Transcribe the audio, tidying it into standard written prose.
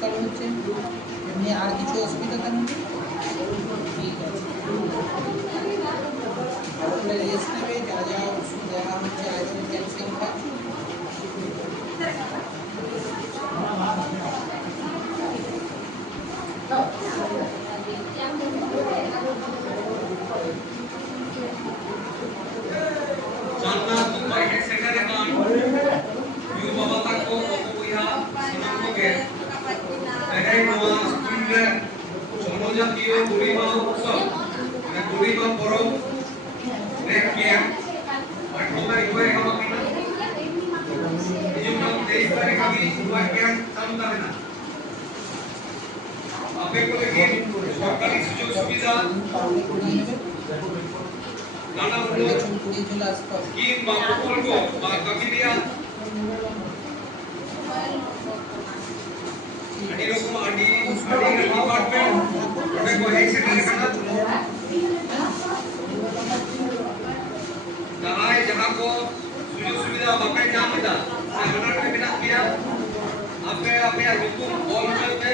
পরিষ্কার হচ্ছে, এমনি আর কিছু অসুবিধা তেমন? ঠিক আছে, তাহলে রেস্ট নেবে, যা যা ওষুধ দেওয়া হচ্ছে আয়রন ক্যালসিয়াম খাচ্ছে। জনজাতীয় গরিমা উৎসব গরিমা পরব রেকিয়া আঠারো তারিখ হয়ে গেল কিনা এই জন্য 23 তারিখ আমি ওয়াকিয়া চালু হবে না আপে করে কি সরকারি সুযোগ সুবিধা নানা স্কিম বা প্রকল্প বা কাকিরিয়া এরকম আডি ডিপার্টমেন্ট ওটা কই সেখানে কাটা जहां जहां को सुযোগ সুবিধা বাপে জাম এটা সেখানে বিনা কিয়া আপে আপে হুকুম বল করতে